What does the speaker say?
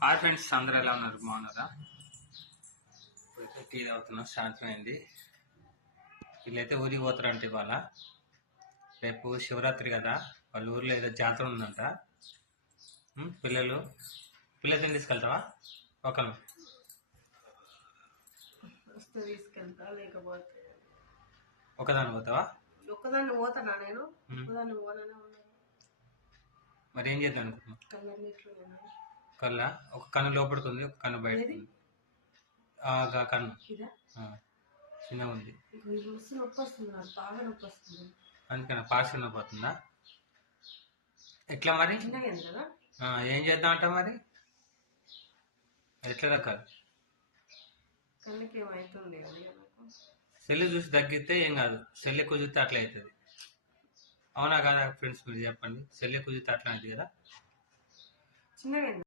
Hi friends, అందరూ ఎలా ఉన్నారు? బాగున్నారా? ఇప్పుడైతే టీ తాగుతున్నాం. సాయంత్రం అయింది. వీళ్ళైతే ఊరికి పోతారంట ఇవాళ. రేపు శివరాత్రి కదా, వాళ్ళ ఊర్లో ఏదో జాతర ఉందంట. పిల్లలతో తీసుకెళ్తావా? ఒకను తీసుకెళ్తా, లేకపోతే ఒకదాన్ని పోతావా? ఒక్కదాన్ని పోతానా నేను? ఒక్కదాన్ని పోననే ఉన్నాను. మరి ఏం చేద్దాం అనుకుంటున్నాం? కళ్ళ ఒక కన్ను లోపడుతుంది, ఒక కన్ను బయట కన్ను చిన్నగా ఉంది. నొప్పి వస్తుంది, నాకు బాగా నొప్పి వస్తుంది. అందుకని పార్సల్ నొప్పి అవుతుందా? ఎట్లా మరి? ఏం చేద్దాం అంట మరి? ఎట్లా రకాలు కళ్ళకి ఏమవుతుంది? సెల్లు చూసి తగ్గితే ఏం కాదు, సెల్ ఎక్కువ చూస్తే అట్లా అవుతుంది. అవునా కాదా ఫ్రెండ్స్? మీరు చెప్పండి. సెల్ ఎక్కువ చూస్తే అట్లా అవుతుంది కదా. చిన్నగా